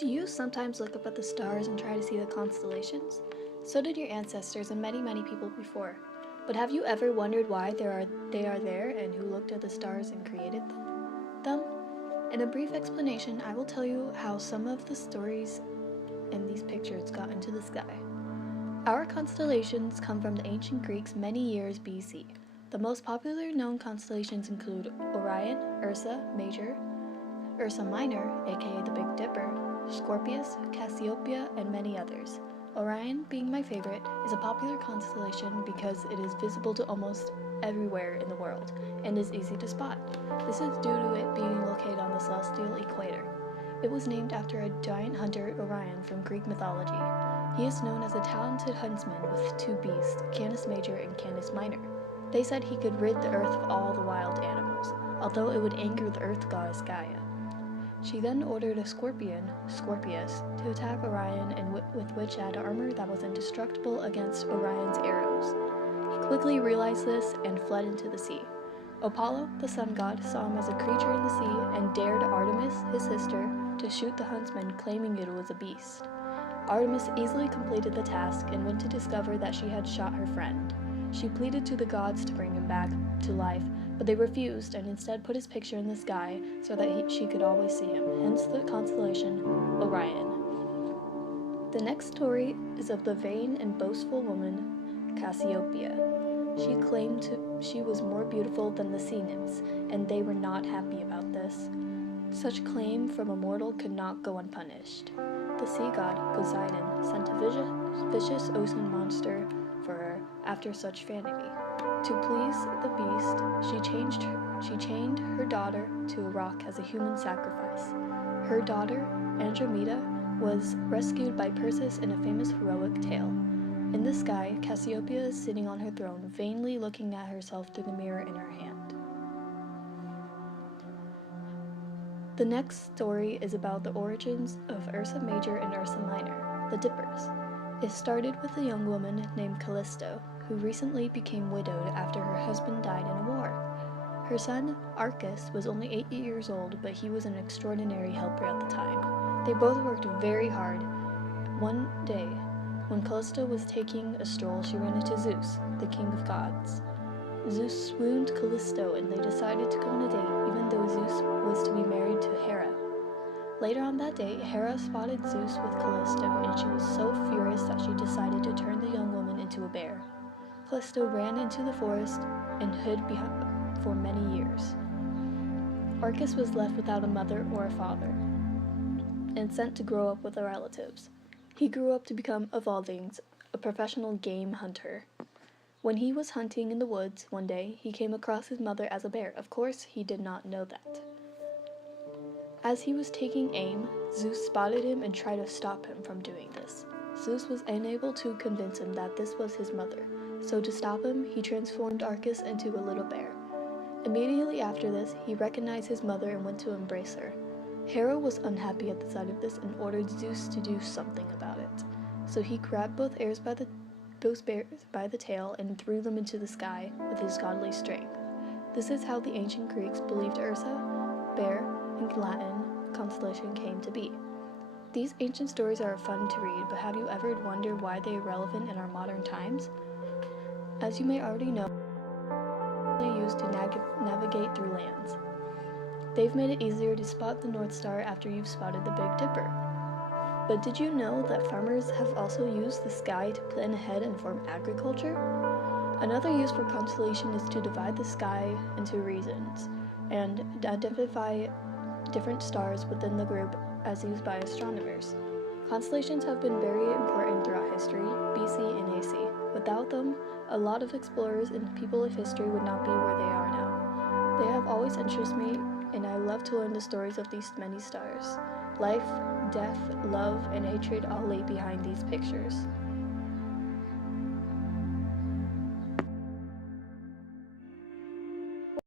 Do you sometimes look up at the stars and try to see the constellations? So did your ancestors and many, many people before. But have you ever wondered why they are there and who looked at the stars and created them? In a brief explanation, I will tell you how some of the stories in these pictures got into the sky. Our constellations come from the ancient Greeks many years BC. The most popular known constellations include Orion, Ursa Major, Ursa Minor, aka the Big Dipper, Scorpius, Cassiopeia, and many others. Orion, being my favorite, is a popular constellation because it is visible to almost everywhere in the world and is easy to spot. This is due to it being located on the celestial equator. It was named after a giant hunter, Orion, from Greek mythology. He is known as a talented huntsman with two beasts, Canis Major and Canis Minor. They said he could rid the earth of all the wild animals, although it would anger the earth goddess Gaia. She then ordered a scorpion, Scorpius, to attack Orion and with which had armor that was indestructible against Orion's arrows. He quickly realized this and fled into the sea. Apollo, the sun god, saw him as a creature in the sea and dared Artemis, his sister, to shoot the huntsman, claiming it was a beast. Artemis easily completed the task and went to discover that she had shot her friend. She pleaded to the gods to bring him back to life, but they refused and instead put his picture in the sky so that she could always see him, hence the constellation Orion. The next story is of the vain and boastful woman Cassiopeia. She claimed she was more beautiful than the sea nymphs, and they were not happy about this. Such claim from a mortal could not go unpunished. The sea god, Poseidon, sent a vicious ocean monster for her after such vanity. To please the beast, she chained her daughter to a rock as a human sacrifice. Her daughter, Andromeda, was rescued by Perseus in a famous heroic tale. In the sky, Cassiopeia is sitting on her throne, vainly looking at herself through the mirror in her hand. The next story is about the origins of Ursa Major and Ursa Minor, the Dippers. It started with a young woman named Callisto, who recently became widowed after her husband died in a war. Her son, Arcas, was only 8 years old, but he was an extraordinary helper at the time. They both worked very hard. One day, when Callisto was taking a stroll, she ran into Zeus, the king of gods. Zeus swooned Callisto, and they decided to go on a date, even though Zeus was to be married to Hera. Later on that day, Hera spotted Zeus with Callisto, and she was so furious that she decided to turn the young woman into a bear. Callisto ran into the forest and hid for many years. Arcas was left without a mother or a father, and sent to grow up with the relatives. He grew up to become, of all things, a professional game hunter. When he was hunting in the woods one day, he came across his mother as a bear. Of course, he did not know that. As he was taking aim, Zeus spotted him and tried to stop him from doing this. Zeus was unable to convince him that this was his mother, so to stop him, he transformed Arcas into a little bear. Immediately after this, he recognized his mother and went to embrace her. Hera was unhappy at the sight of this and ordered Zeus to do something about it. So he grabbed both bears by the tail and threw them into the sky with his godly strength. This is how the ancient Greeks believed Ursa, bear, and Latin constellation came to be. These ancient stories are fun to read, but have you ever wondered why they are relevant in our modern times? As you may already know, they are used to navigate through lands. They've made it easier to spot the North Star after you've spotted the Big Dipper. But did you know that farmers have also used the sky to plan ahead and form agriculture? Another use for constellation is to divide the sky into regions and identify different stars within the group as used by astronomers. Constellations have been very important throughout history, BC and AC. Without them, a lot of explorers and people of history would not be where they are now. They have always interested me, and I love to learn the stories of these many stars. Life, death, love, and hatred all lay behind these pictures.